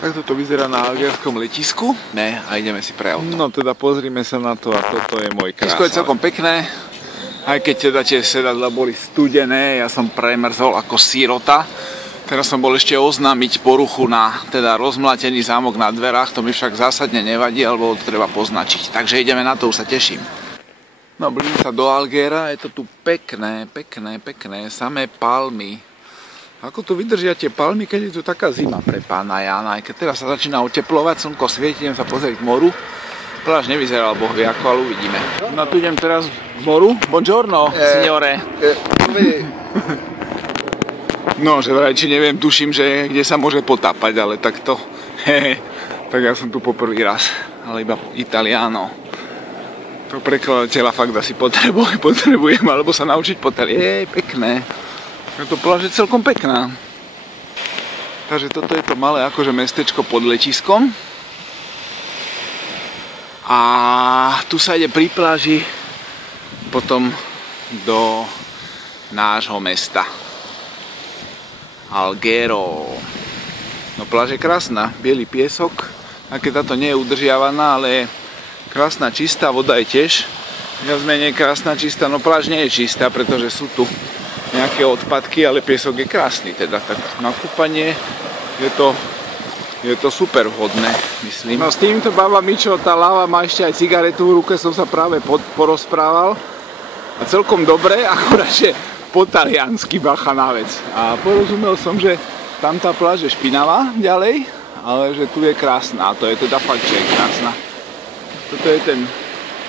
Tak toto vyzerá na algerskom letisku. Ne, a ideme si pre auto. No teda pozrime sa na to a toto je môj krás. Letisko je celkom pekné, aj keď teda tie sedadlá boli studené, ja som premrzol ako sirota. Teraz som bol ešte oznámiť poruchu na teda rozmlatený zámok na dverách, to mi však zásadne nevadí, alebo to treba poznačiť. Takže ideme na to, už sa teším. No blížim sa do Algéra, je to tu pekné, samé palmy. Ako tu vydržia tie palmy, keď je tu taká zima pre pána Jána, aj keď teraz sa začína oteplovať, slnko svieti, idem sa pozrieť k moru. Pláž nevyzeral boh vie ako, ale uvidíme. No tu idem teraz k moru. Buongiorno, signore. No, že vraj, či neviem, tuším, že kde sa môže potápať, ale takto. Tak ja som tu poprvý raz, ale iba Italiano. To prekladateľa fakt asi potrebujem, alebo sa naučiť pekné. To pláž je celkom pekná. Takže toto je to malé akože mestečko pod letiskom. A tu sa ide pri pláži potom do nášho mesta. Alghero. No pláž je krásna, biely piesok. A keď táto nie je udržiavaná, ale je krásna, čistá, voda je tiež viac menej krásna, čistá. No pláž nie je čistá, pretože sú tu nejaké odpadky, ale piesok je krásny, teda tak na kúpanie je to super vhodné, myslím. No s týmto babami, čo tá láva má ešte aj cigaretu v ruke, som sa práve porozprával a celkom dobre, akurát, že po taliansky, bacha na vec. A porozumel som, že tam tá pláž je špinavá ďalej, ale že tu je krásna, a to je teda fakt, že je krásna. Toto je ten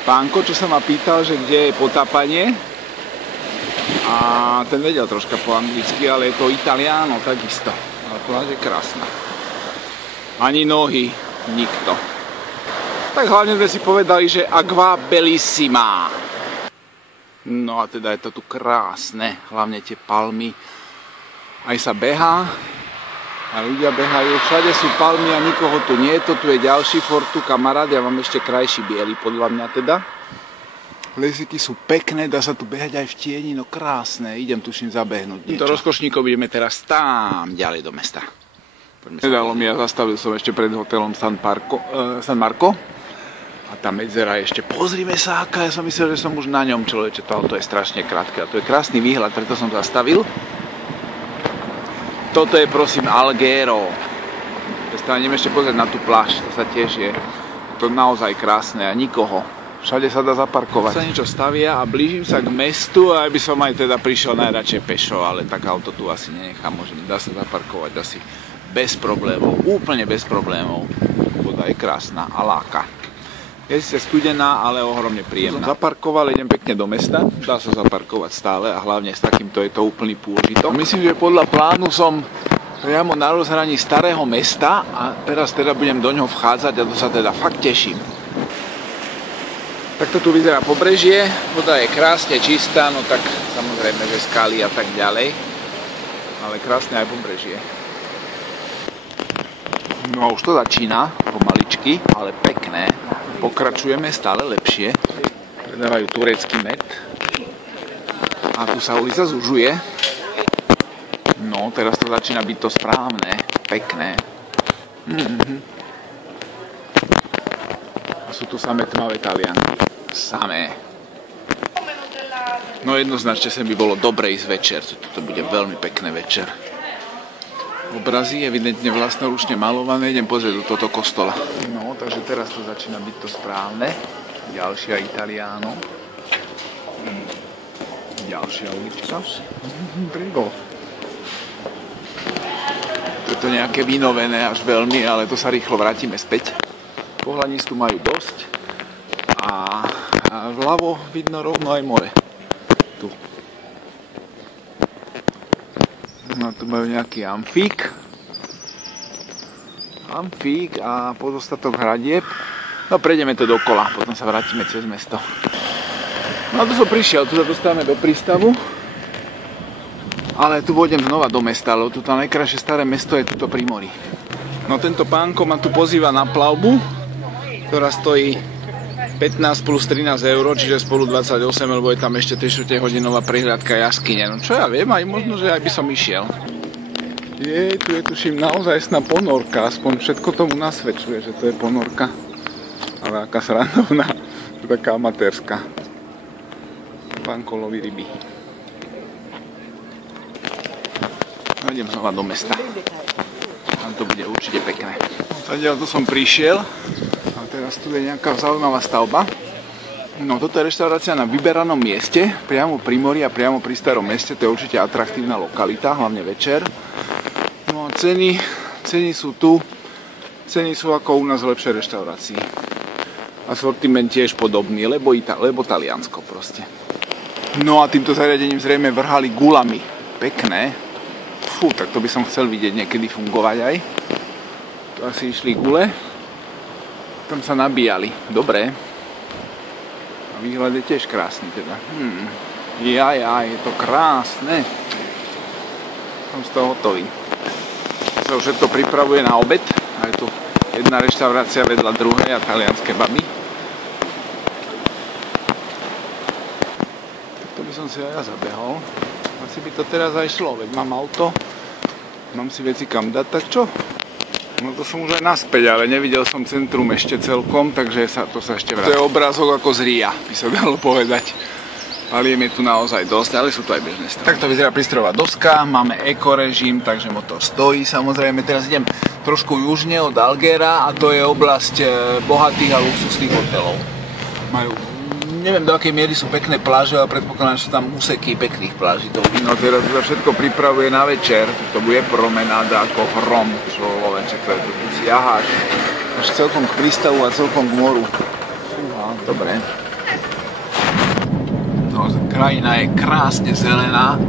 pánko, čo sa ma pýtal, že kde je potápanie. A ten vedel troška po anglicky, ale je to Italiano takisto. Ale pláž je krásna. Ani nohy, nikto. Tak hlavne sme si povedali, že Acqua bellissima. No a teda je to tu krásne, hlavne tie palmy. Aj sa behá, a ľudia behajú, všade sú palmy a nikoho tu nie je. To tu je ďalší fortu, kamarát, ja mám ešte krajší biely, podľa mňa teda. Lesíky sú pekné, dá sa tu behať aj v tieni, no krásne, idem tuším zabehnúť niečo. Do rozkošníkov ideme teraz tam ďalej do mesta. Nedalo mi, ja zastavil som ešte pred hotelom San Marco a tá medzera ešte, pozrime sa aká, ja som myslel, že som už na ňom, človeče, to auto je strašne krátke a to je krásny výhľad, preto som zastavil. Toto je prosím Alghero. Idem ešte pozrieť na tú pláž, to sa tiež je to naozaj krásne a nikoho. Všade sa dá zaparkovať. Sa niečo stavia a blížim sa k mestu a by som aj teda prišiel najradšej pešo, ale tak auto tu asi nenechám, dá sa zaparkovať asi bez problémov, úplne bez problémov. Voda je krásna a láka. Je síce studená, ale ohromne príjemná. Som zaparkoval, idem pekne do mesta, dá sa zaparkovať stále a hlavne s takýmto je to úplný pôžitok. Myslím, že podľa plánu som priamo na rozhraní starého mesta a teraz teda budem do ňoho vchádzať a to sa teda fakt teším. Takto tu vyzerá pobrežie, voda je krásne čistá, no tak samozrejme, že skaly a tak ďalej, ale krásne aj pobrežie. No a už to začína, pomaličky, ale pekné. Pokračujeme stále lepšie. Predávajú turecký med. A tu sa ulica zužuje. No, teraz to začína byť to správne, pekné. A sú tu samé tmavé Talianky. Samé. No jednoznačne sem by bolo dobre ísť večer. Toto bude veľmi pekný večer. Obrazy evidentne vlastnoručne malované. Idem pozrieť do tohto kostola. No, takže teraz to začína byť to správne. Ďalšia Italiano. Ďalšia ulička. Prego. Toto nejaké vynovené až veľmi, ale to sa rýchlo vrátime späť. Pohľadníc tu majú dosť. A vľavo vidno rovno aj more. Tu. No tu majú nejaký amfík. Amfík a pozostatok hradieb. No prejdeme to dokola, potom sa vrátime cez mesto. No a tu som prišiel, tu sa dostávame do prístavu. Ale tu vôjdem znova do mesta, lebo tu najkrajšie staré mesto je tuto pri mori. No tento pánko ma tu pozýva na plavbu, ktorá stojí 15 plus 13 eur, čiže spolu 28, lebo je tam ešte 3/4 hodinová prehliadka jaskyne. No čo ja viem, aj možno, že aj by som išiel. Tu je tuším naozajstná ponorka, aspoň všetko tomu nasvedčuje, že to je ponorka. Ale aká srandovná, to je taká amatérska. Pankolovi ryby. No, idem znova do mesta. Tam to bude určite pekné. Zatiaľ to som prišiel a teraz tu je nejaká zaujímavá stavba. No toto je reštaurácia na vyberanom mieste, priamo pri mori a priamo pri starom meste, to je určite atraktívna lokalita, hlavne večer. No a ceny sú tu, ceny sú ako u nás v lepšej reštaurácii. Asortiment tiež podobný, lebo Taliansko proste. No a týmto zariadením zrejme vrhali gulami. Pekné. Fú, tak to by som chcel vidieť niekedy fungovať aj. Tu asi išli gule. Tam sa nabíjali. Dobre. Výhľad je tiež krásny teda. Je to krásne. Som z toho hotový. Sa už všetko pripravuje na obed. A je tu jedna reštaurácia vedľa druhej a talianské baby. To by som si aj ja zabehol. Asi by to teraz aj šlo, veď mám auto. Mám si veci kam dať, tak čo? No to som už aj naspäť, ale nevidel som centrum ešte celkom, takže to sa ešte vrátim. To je obrázok ako z Ria, by sa dalo povedať. Paliem je tu naozaj dosť, ale sú tu aj bežné strany. Takto vyzerá prístrojová doska, máme ekorežim, takže motor stojí. Samozrejme, teraz idem trošku južne od Alghera a to je oblasť bohatých a luxusných hotelov. Neviem, do akej miery sú pekné pláže, ale predpokladám, že sú tam úseky pekných pláží. No teraz sa všetko pripravuje na večer. To bude promenáda ako hrom. Človeče, tu siaháš až celkom k prístavu a celkom k moru. Fúha, dobre. No, krajina je krásne zelená.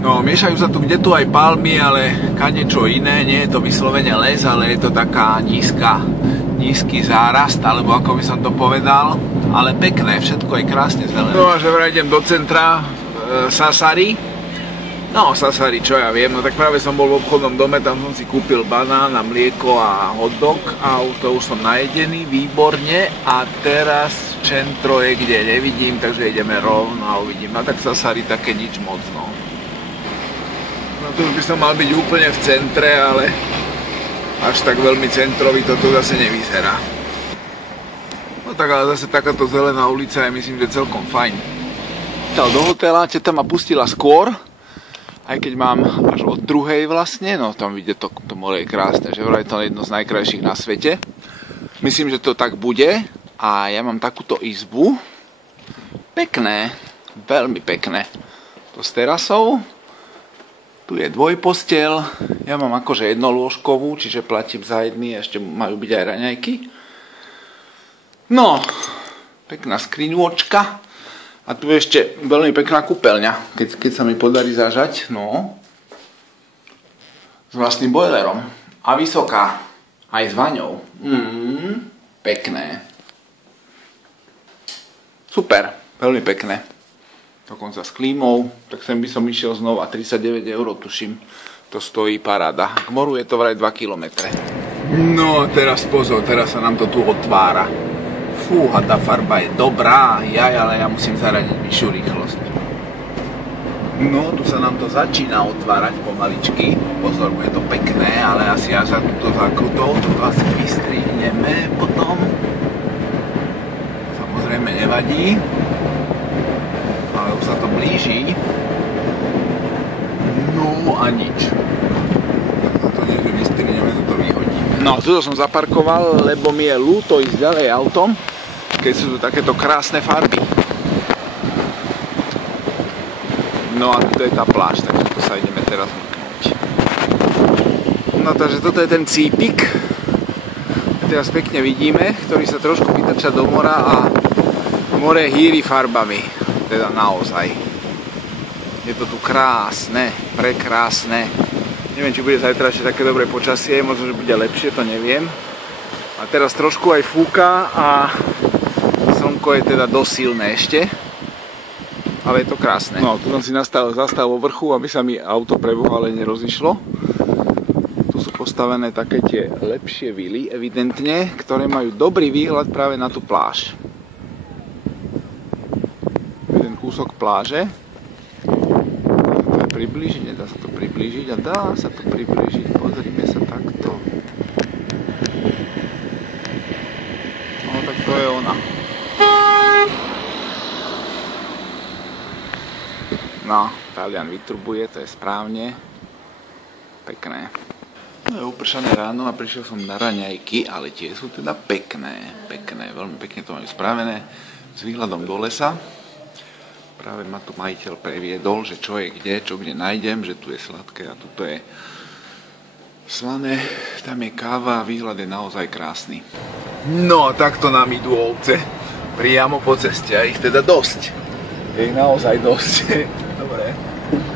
No, miešajú sa tu kde tu aj palmy, ale kadečo iné. Nie je to vyslovene les, ale je to taká nízky zárast, alebo ako by som to povedal. Ale pekné, všetko je krásne zelené. No a že vraj idem do centra Sassari. No Sassari, čo ja viem, no tak práve som bol v obchodnom dome, tam som si kúpil banán a mlieko a hotdog a to už som najedený, výborne. A teraz centro je kde nevidím, takže ideme rovno a uvidím. A tak Sassari také nič moc, no. No tu by som mal byť úplne v centre, ale až tak veľmi centrovi to tu zase nevyzerá. No tak ale zase takáto zelená ulica je myslím, že celkom fajn. Do hotela teta ma pustila skôr, aj keď mám až od druhej vlastne, no tam vidíte to more je krásne, že vraj to je jedno z najkrajších na svete. Myslím, že to tak bude a ja mám takúto izbu. Pekné, veľmi pekné. To s terasou. Tu je dvojpostel, ja mám akože jednolôžkovú, čiže platím za jedny, ešte majú byť aj raňajky. No, pekná skriňôčka. A tu je ešte veľmi pekná kúpeľňa, keď sa mi podarí zažať. No, s vlastným bojlerom. A vysoká, aj s vaňou. Pekné. Super, veľmi pekné. Dokonca s klímou, tak sem by som išiel znova. 39 €, tuším, to stojí paráda. K moru je to vraj 2 kilometre. No a teraz pozor, teraz sa nám to tu otvára. Fúha, tá farba je dobrá, ale ja musím zaradiť vyššiu rýchlosť. No, tu sa nám to začína otvárať pomaličky. Pozor, bude to pekné, ale asi až za túto zákrutou, to asi vystrihneme potom. Samozrejme nevadí, ale už sa to blíži. No a nič. Tak to nie, že vystrihneme, to vyhodíme. No, tuto som zaparkoval, lebo mi je ľúto ísť ďalej autom, keď sú tu takéto krásne farby. No a tu je tá pláž, takže tu sa ideme teraz mrknúť. No takže toto je ten cípik. Teraz pekne vidíme, ktorý sa trošku vytrča do mora a more hýri farbami. Teda naozaj. Je to tu krásne, prekrásne. Neviem, či bude zajtra ešte také dobré počasie, možno, že bude lepšie, to neviem. A teraz trošku aj fúka a slnko je teda dosť silné ešte. Ale je to krásne. No, tu som si zastal vo vrchu, aby sa mi auto prebohale nerozišlo. Tu sú postavené také tie lepšie vily, evidentne, ktoré majú dobrý výhľad práve na tú pláž. Jeden kúsok pláže. To je približiť, nedá sa to približiť. priblížiť a dá sa to priblížiť. Pozrime sa takto. No tak to je ona. No, Talian vytrubuje, to je správne. Pekné. No je upršané ráno a prišiel som na raňajky, ale tie sú teda pekné. Veľmi pekne to majú spravené. S výhľadom do lesa. Práve ma tu majiteľ previedol, že čo je kde, čo kde nájdem, že tu je sladké a tuto je slané. Tam je káva a výhľad je naozaj krásny. No a takto nám idú ovce. Priamo po ceste a ich teda dosť. Je ich naozaj dosť. Dobre.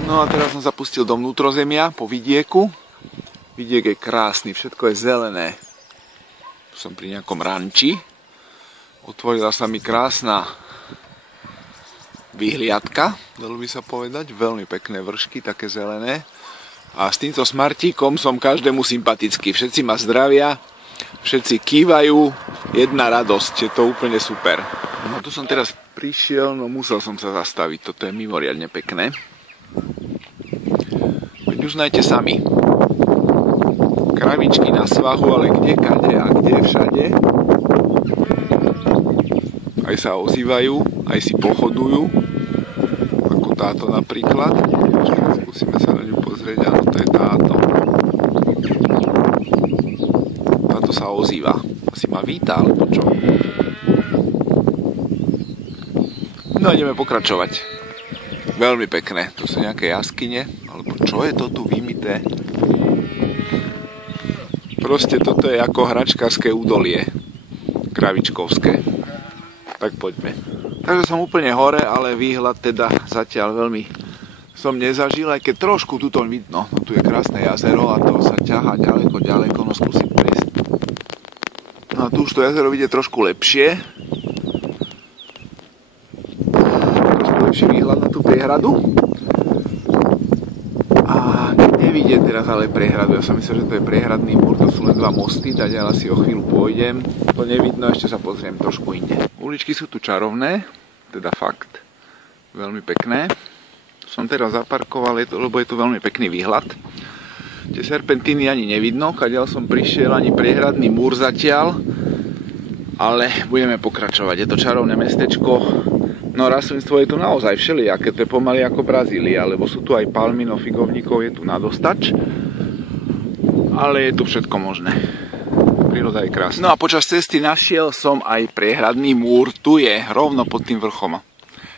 No a teraz som sa pustil do vnútrozemia po vidieku. Vidiek je krásny, všetko je zelené. Som pri nejakom ranči. Otvorila sa mi krásna vyhliadka, dalo by sa povedať. Veľmi pekné vršky, také zelené. A s týmto smartíkom som každému sympatický. Všetci ma zdravia, všetci kývajú. Jedna radosť, je to úplne super. No tu som teraz prišiel, no musel som sa zastaviť. Toto je mimoriadne pekné. Veď už nájte sami. Kravičky na svahu, ale kde, kade a kde všade. Aj sa ozývajú, aj si pochodujú. Ako táto napríklad. Skúsime sa na ňu pozrieť, áno, to je táto. Táto sa ozýva. Asi ma víta, alebo čo? No ideme pokračovať. Veľmi pekné. To sú nejaké jaskyne, alebo čo je to tu vymité? Proste toto je ako hračkárske údolie. Kravičkovské. Tak poďme. Takže som úplne hore, ale výhľad teda zatiaľ veľmi som nezažil, aj keď trošku tuto vidno. No tu je krásne jazero a to sa ťahá ďaleko, no skúsim prejsť. No tu už to jazero vidie trošku lepšie. Trošku lepší výhľad na tú priehradu. A nevidie teraz ale priehradu. Ja som myslel, že to je priehradný múr, to sú len dva mosty, tak asi o chvíľu pôjdem. To nevidno, ešte sa pozriem trošku inde. Uličky sú tu čarovné, teda fakt, veľmi pekné. Som teraz zaparkoval, lebo je tu veľmi pekný výhľad. Tie serpentíny ani nevidno, kadiaľ som prišiel, ani priehradný múr zatiaľ. Ale budeme pokračovať, je to čarovné mestečko. No rastlinstvo je tu naozaj všelijaké, to je pomaly ako Brazília, lebo sú tu aj palmy, no figovníkov je tu nadostač. Ale je tu všetko možné. Príroda je krásna. No a počas cesty našiel som aj priehradný múr, tu je, rovno pod tým vrchom.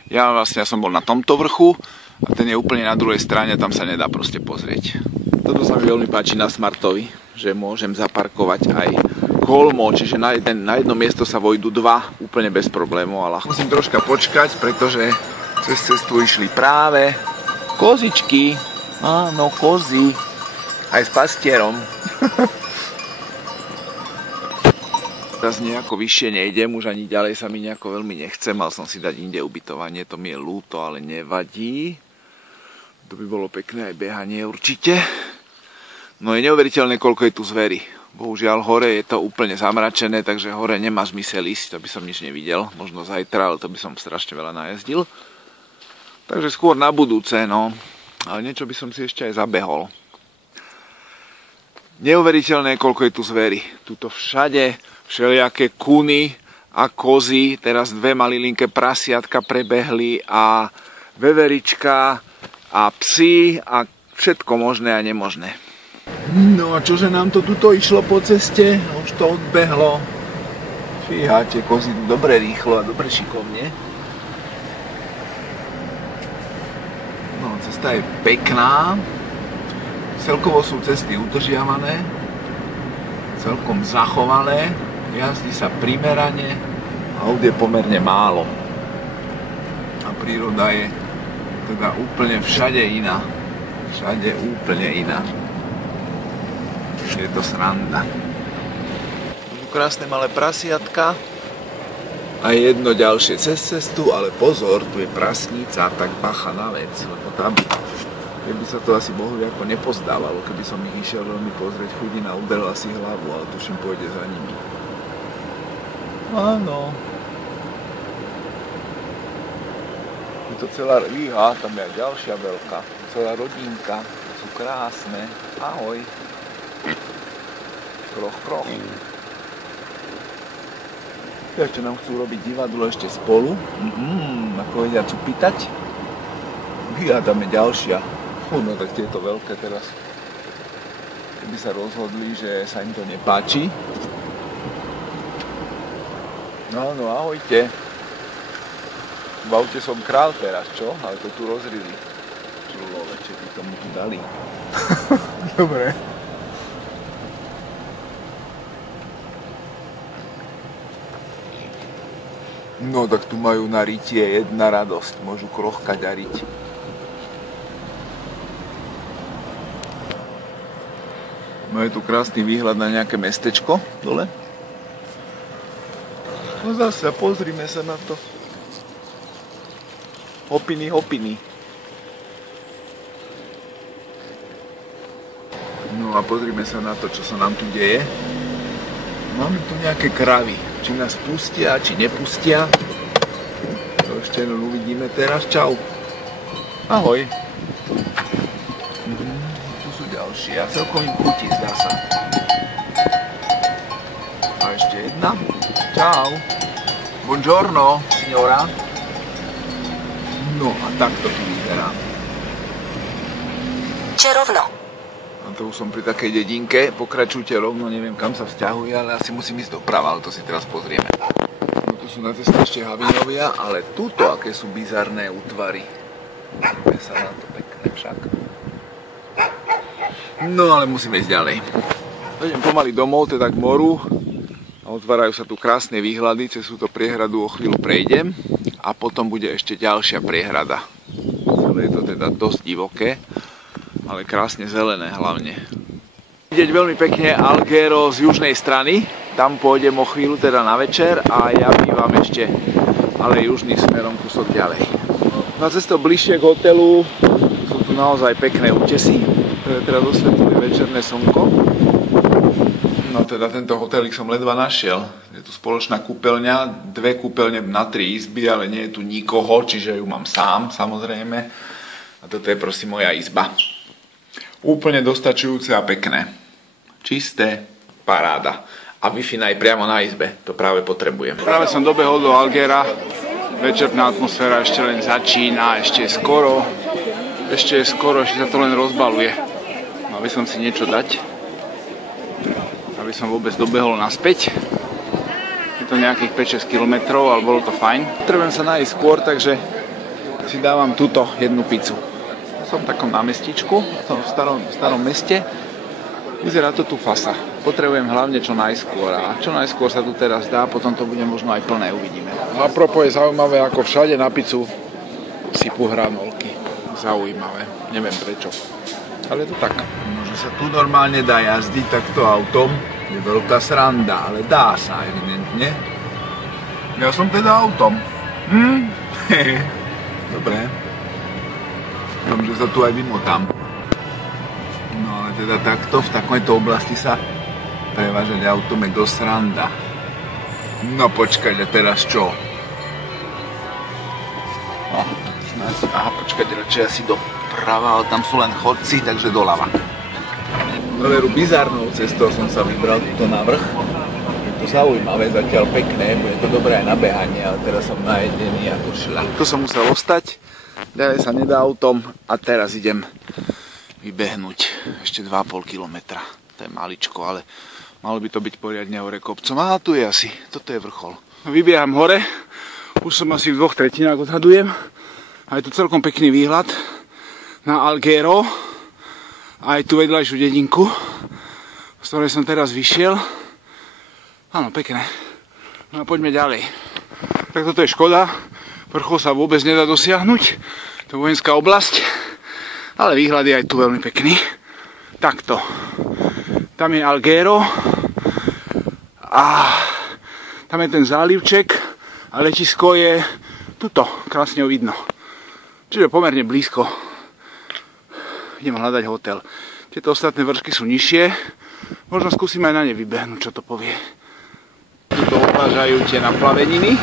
Ja som bol na tomto vrchu a ten je úplne na druhej strane, tam sa nedá proste pozrieť. Toto sa mi veľmi páči na Smartovi, že môžem zaparkovať aj kolmo, čiže na jedno miesto sa vojdu dva úplne bez problémov, ale musím troška počkať, pretože cez cestu išli práve kozičky. Áno, kozy. Aj s pastierom. Teraz nejako vyššie nejdem, už ani ďalej sa mi nejako veľmi nechce, mal som si dať inde ubytovanie, to mi je ľúto, ale nevadí. To by bolo pekné aj behanie určite. No je neuveriteľné, koľko je tu zvery. Bohužiaľ hore je to úplne zamračené, takže hore nemá zmysel ísť, to by som nič nevidel. Možno zajtra, ale to by som strašne veľa najazdil. Takže skôr na budúce, no. Ale niečo by som si ešte aj zabehol. Neuveriteľné, koľko je tu zvery. Tuto všade všelijaké kuny a kozy, teraz dve malilinké prasiatka prebehli a veverička a psi a všetko možné a nemožné. No a čože nám to tuto išlo po ceste? Už to odbehlo. Fíha, tie kozy dobre rýchlo a dobre šikovne. No, cesta je pekná. Celkovo sú cesty udržiavané, celkom zachované, jazdí sa primerane, aut je pomerne málo. A príroda je teda úplne všade iná. Všade úplne iná. Je to sranda. Tu krásne malé prasiatka a jedno ďalšie cez cestu, ale pozor, tu je prasnica, tak bacha na vec, lebo tam keby sa to asi mohli ako nepozdávalo, keby som ich išiel veľmi pozrieť, chudina udelila si hlavu, ale tuším pôjde za nimi. Áno. Je to celá, tam je aj ďalšia veľká, celá rodinka. sú krásne. Ahoj. Kroch, kroch. Ešte nám chcú robiť divadlo ešte spolu. Ako vedia cupitať. A tam je ďalšia. No tak tieto veľké teraz. Keby sa rozhodli, že sa im to nepáči. No, ahojte. V aute som král teraz, čo? Ale to tu rozrili. Človeče, by tomu tu dali. Dobre. No tak tu majú na rytie jedna radosť. Môžu krochkať a riť. No je tu krásny výhľad na nejaké mestečko dole. No zase, pozrime sa na to. Hopiny, hopiny. No a pozrime sa na to, čo sa nám tu deje. Máme tu nejaké kravy. Či nás pustia, či nepustia. To ešte uvidíme teraz. Čau. Ahoj. Tu sú ďalšie. A celkom im chutí, zdá sa. A ešte jedna. Čau. Buongiorno, signora. No a takto tu vyzerá. Rovno. A to už som pri takej dedinke. Pokračujte rovno, neviem kam sa vzťahuje, ale asi musím ísť doprava, ale to si teraz pozrieme. No tu sú na ceste ešte Havinovia, ale tuto aké sú bizarné útvary. Pozrieme sa na to pekné však. No ale musíme ísť ďalej. Idem pomaly domov, teda k moru. A otvárajú sa tu krásne výhľady, cez túto priehradu o chvíľu prejdem. A potom bude ešte ďalšia priehrada. Celé je to teda dosť divoké, ale krásne zelené hlavne. Vidieť veľmi pekne Alghero z južnej strany. Tam pôjdem o chvíľu teda na večer a ja bývam ešte ale južným smerom kúsok ďalej. Na cestou bližšie k hotelu sú tu naozaj pekné útesy, ktoré teda dosvetlili večerné slnko. No teda tento hotelik som ledva našiel. Je tu spoločná kúpeľňa, 2 kúpeľne na 3 izby, ale nie je tu nikoho, čiže ju mám sám, samozrejme. A toto je prosím moja izba. Úplne dostačujúce a pekné. Čisté, paráda. A Wi-Fi aj priamo na izbe, to práve potrebujem. Práve som dobehol do Alghera. Večerná atmosféra ešte len začína, ešte je skoro, ešte sa to len rozbaluje. Mal by som si niečo dať, aby som vôbec dobehol naspäť. Je to nejakých 5-6 km, ale bolo to fajn. Potrebujem sa nájsť skôr, takže si dávam túto jednu pizzu. Som v takom námestičku, som v starom meste. Vyzerá to tu fasa. Potrebujem hlavne čo najskôr. A čo najskôr sa tu teraz dá, potom to bude možno aj plné, uvidíme. A propos je zaujímavé, ako všade na pizzu sypú hranolky. Zaujímavé, neviem prečo. Ale je to tak. No, že sa tu normálne dá jazdiť takto autom, je veľká sranda, ale dá sa evidentne. Ja som teda autom. Dobre. Dúfam, že sa tu aj vymotám. No ale teda takto, v takejto oblasti sa prevážať autom je dosť sranda. No počkať, a teraz čo? Počkať, radšej asi doprava, ale tam sú len chodci, takže doľava. No veru, bizarnou cestou som sa vybral tuto na vrch. Je to zaujímavé, zatiaľ pekné, bude to dobré aj na behanie, ale teraz som najedený ako šľak. Tu som musel ostať, ďalej sa nedá autom a teraz idem vybehnúť ešte 2,5 km. To je maličko, ale malo by to byť poriadne hore kopcom. A tu je asi, toto je vrchol. Vybieham hore, už som asi v 2/3 odhadujem. A je tu celkom pekný výhľad na Alghero. Aj tu vedľajšiu dedinku, z ktorej som teraz vyšiel. Áno, pekné. No a poďme ďalej. Tak toto je škoda. Vrchol sa vôbec nedá dosiahnuť. To je vojenská oblasť. Ale výhľad je aj tu veľmi pekný. Takto. Tam je Alghero. A tam je ten zálivček. A letisko je tuto. Krásne ho vidno. Čiže pomerne blízko. Idem hľadať hotel. Tieto ostatné vršky sú nižšie. Možno skúsim aj na ne vybehnúť, čo to povie. Tuto prevážajú tie naplaveniny.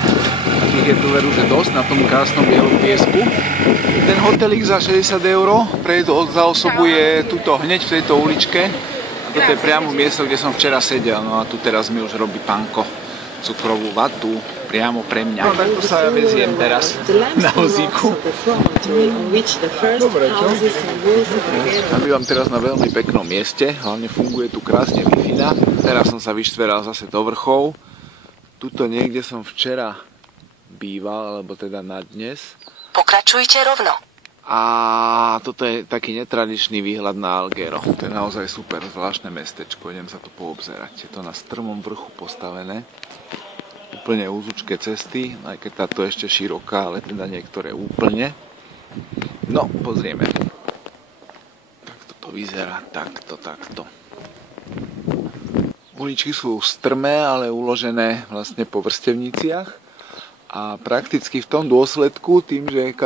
Tých je tu veru, že dosť na tom krásnom bielom piesku. Ten hotelík za 60 € za osobu je tuto hneď v tejto uličke. A toto je priamo miesto, kde som včera sedel. No a tu teraz mi už robí pánko cukrovú vatu priamo pre mňa. No takto sa ja veziem teraz na vozíku. Dobre, čo? Ja bývam teraz na veľmi peknom mieste, hlavne funguje tu krásne Wi-Fi. Teraz som sa vyštveral zase do vrchov. Tuto niekde som včera býval, alebo teda na dnes. Pokračujte rovno. A toto je taký netradičný výhľad na Alghero. To je naozaj super, zvláštne mestečko, idem sa tu poobzerať. Je to na strmom vrchu postavené. Úplne úzučké cesty, aj keď táto je ešte široká, ale teda niektoré úplne. No, pozrieme. Takto to vyzerá, takto. Uličky sú strmé, ale uložené vlastne po vrstevniciach. A prakticky v tom dôsledku, tým, že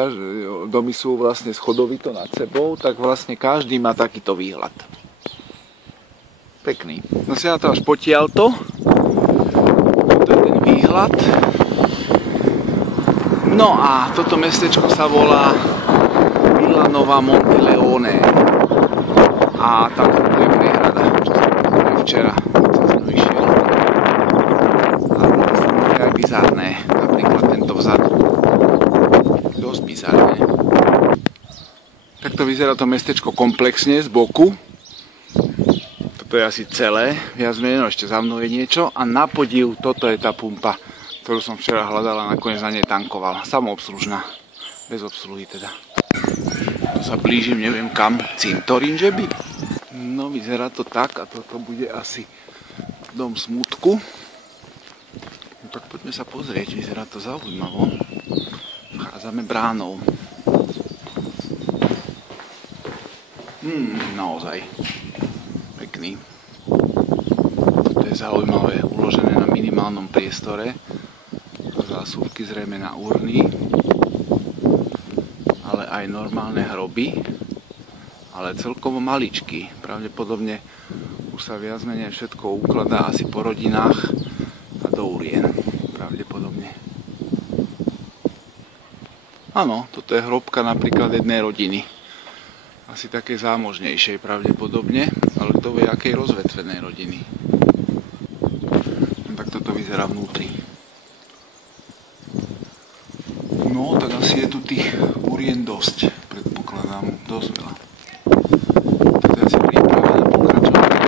domy sú vlastne schodovito nad sebou, tak vlastne každý má takýto výhľad. Pekný. No si na to až potiaľto. To je ten výhľad. No a toto mestečko sa volá Villanova Monteleone. A tak to je priehrada, čo som pozrel včera. Som vyšiel. A to je aj bizárne. Vzadu. Dosť bizarné. Takto vyzerá to mestečko komplexne z boku. Toto je asi celé. Viac menej, ešte za mnou je niečo. A na podiv, toto je tá pumpa, ktorú som včera hľadal a nakoniec na nej tankoval. Samoobslužná. Bez obsluhy teda. Tu sa blížim, neviem kam. Cintorín, že by? No, vyzerá to tak a toto bude asi dom smútku. No tak poďme sa pozrieť, vyzerá to zaujímavo. Vchádzame bránou. Naozaj. Pekný. Toto je zaujímavé, uložené na minimálnom priestore. Zásuvky zrejme na urny. Ale aj normálne hroby. Ale celkovo maličky. Pravdepodobne už sa viac menej všetko ukladá asi po rodinách. Do urien, pravdepodobne. Áno, toto je hrobka napríklad jednej rodiny. Asi také zámožnejšej pravdepodobne, ale kto vie, akej rozvetvenej rodiny. No, tak toto vyzerá vnútri. No, tak asi je tu tých urien dosť, predpokladám, dosť veľa. Toto je asi príprava na pokračovanie.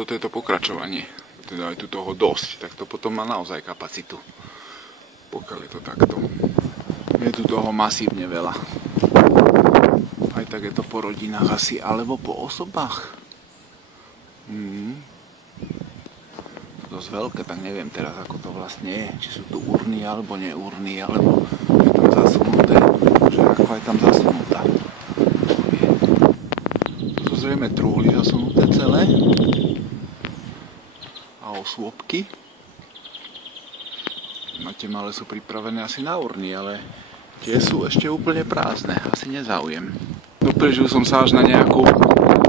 Toto je to pokračovanie, teda aj tu toho dosť, tak to potom má naozaj kapacitu, pokiaľ je to takto. Je tu toho masívne veľa. Aj tak je to po rodinách asi, alebo po osobách. Dosť veľké, tak neviem teraz, ako to vlastne je, či sú tu urny, alebo neurny, alebo je tam zasunuté, že ako je tam zasunutá. Tu sú zrejme truhly zasunuté celé. Osôbky. No tie malé sú pripravené asi na urny, ale tie sú ešte úplne prázdne. Asi nezáujem. Doprežil som sa až na nejakú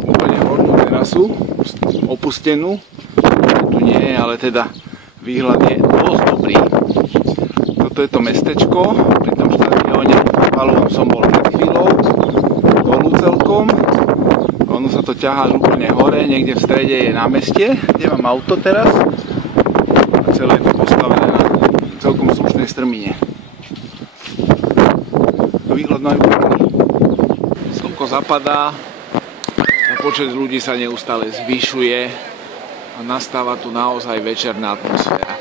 úplne hornú terasu, opustenú. Tu nie je, ale teda výhľad je dosť dobrý. Toto je to mestečko, pri tom štadióne futbalovom som bol pred chvíľou, dolu celkom. Ono sa to ťahá úplne hore, niekde v strede je námestie, kde mám auto teraz. A celé je to postavené na celkom slušnej strmine. Výhľad majú pekný. Slnko zapadá a počet ľudí sa neustále zvyšuje a nastáva tu naozaj večerná atmosféra.